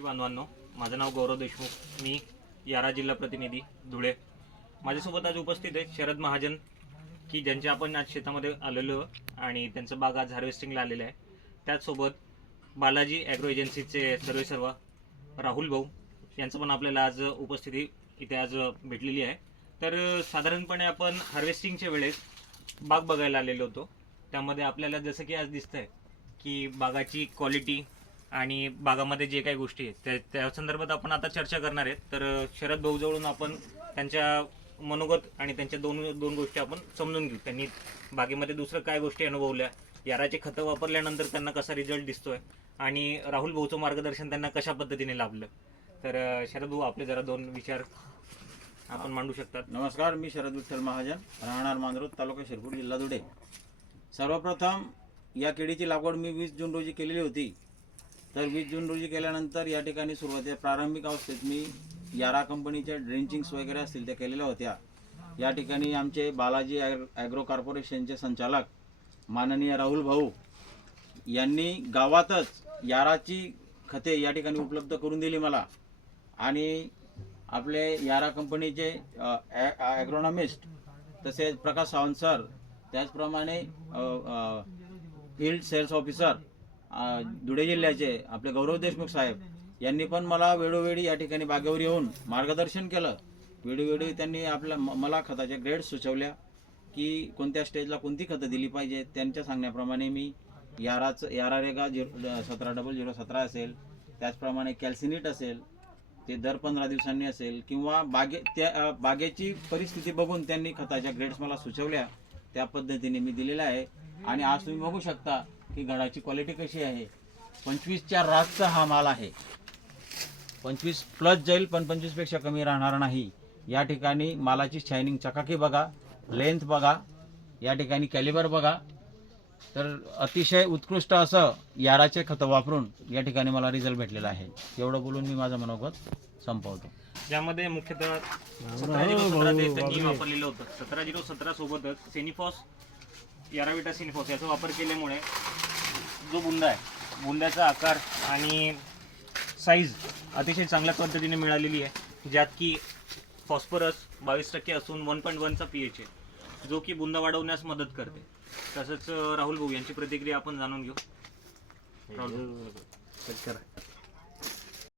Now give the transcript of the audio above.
शेतकरी बांधवांनो, माझं नाव गौरव देशमुख, मी यारा जिल्हा प्रतिनिधी धुळे. माझ्यासोबत आज उपस्थित आहेत शरद महाजन, की ज्यांच्या आपण आज शेतामध्ये आलेलो आणि त्यांचं बाग आज हार्वेस्टिंगला आलेलं आहे. त्याचसोबत बालाजी ॲग्रो एजन्सीचे सर्व राहुल भाऊ यांचं पण आपल्याला आज उपस्थिती इथे आज भेटलेली आहे. तर साधारणपणे आपण हार्वेस्टिंगच्या वेळेस बाग बघायला आलेलो होतो. त्यामध्ये आपल्याला जसं की आज दिसतंय की बागाची क्वालिटी आणि बागामध्ये जे काही गोष्टी आहेत त्या संदर्भात आपण आता चर्चा करणार आहेत. तर शरद भाऊजवळून आपण त्यांच्या मनोगत आणि त्यांच्या दोन गोष्टी आपण समजून घेऊ. त्यांनी बागेमध्ये दुसरं काय गोष्टी अनुभवल्या, याराचे खतं वापरल्यानंतर त्यांना कसा रिझल्ट दिसतोय आणि राहुल भाऊचं मार्गदर्शन त्यांना कशा पद्धतीने लाभलं. तर शरद भाऊ, आपले जरा दोन विचार आपण मांडू शकतात. नमस्कार, मी शरद विठ्ठल महाजन, राहणार मांजरोद, तालुका शिरपूर, जिल्हा धुळे. सर्वप्रथम या केळीची लागवड मी 20 जून रोजी केलेली होती. तर 20 जून रोजी केल्यानंतर या ठिकाणी सुरुवातीला प्रारंभिक अवस्थेत मी यारा कंपनीच्या ड्रेंचिंग्स वगैरे असतील त्या केलेल्या होत्या. या ठिकाणी आमचे बालाजी ॲग्रो कॉर्पोरेशनचे संचालक माननीय राहुल भाऊ यांनी गावातच याराची खते या ठिकाणी उपलब्ध करून दिली मला. आणि आपले यारा कंपनीचे ॲग्रोनॉमिस्ट तसेच प्रकाश सावंत सर, त्याचप्रमाणे फील्ड सेल्स ऑफिसर धुळे जिल्ह्याचे आपले गौरव देशमुख साहेब यांनी पण मला वेळोवेळी या ठिकाणी बागेवर येऊन मार्गदर्शन केलं. वेळोवेळी त्यांनी मला खताच्या ग्रेड्स सुचवल्या की कोणत्या स्टेजला कोणती खतं दिली पाहिजे. त्यांच्या सांगण्याप्रमाणे मी यारा रेगा 170017 असेल, त्याचप्रमाणे कॅल्सिनेट असेल, ते दर 15 दिवसांनी असेल, किंवा बागेची परिस्थिती बघून त्यांनी खताच्या ग्रेड्स मला सुचवल्या. त्या पद्धतीने मी दिलेला आहे. आणि आज तुम्ही बघू शकता की घडाची क्वालिटी कशी आहे. 25च्या रातचा हा माल आहे. 25 प्लस जाईल, पण 25 पेक्षा कमी राहणार नाही. या ठिकाणी मालाची शायनिंग, चकाकी बघा, लेंथ बघा, या ठिकाणी कॅलिबर बघा. तर अतिशय उत्कृष्ट असं याराचे खतं वापरून या ठिकाणी मला रिझल्ट भेटलेला आहे. एवढं बोलून मी माझं मनोगत संपवतो. ज्यामध्ये मुख्यतः 17-0-17 त्यांनी वापरलेलं होतं. 17-0-17 सोबतच सेनिफॉस, याराविटा सेनिफॉस याचा वापर केल्यामुळे जो बुंदा आहे, बुंद्याचा आकार आणि साईज अतिशय चांगल्या पद्धतीने मिळालेली आहे. ज्यात की फॉस्फरस 22% असून 1.1चा pH आहे, जो की बुंदा वाढवण्यास मदत करते. तसंच राहुल भाऊ यांची प्रतिक्रिया आपण जाणून घेऊ. राहुल भाऊ.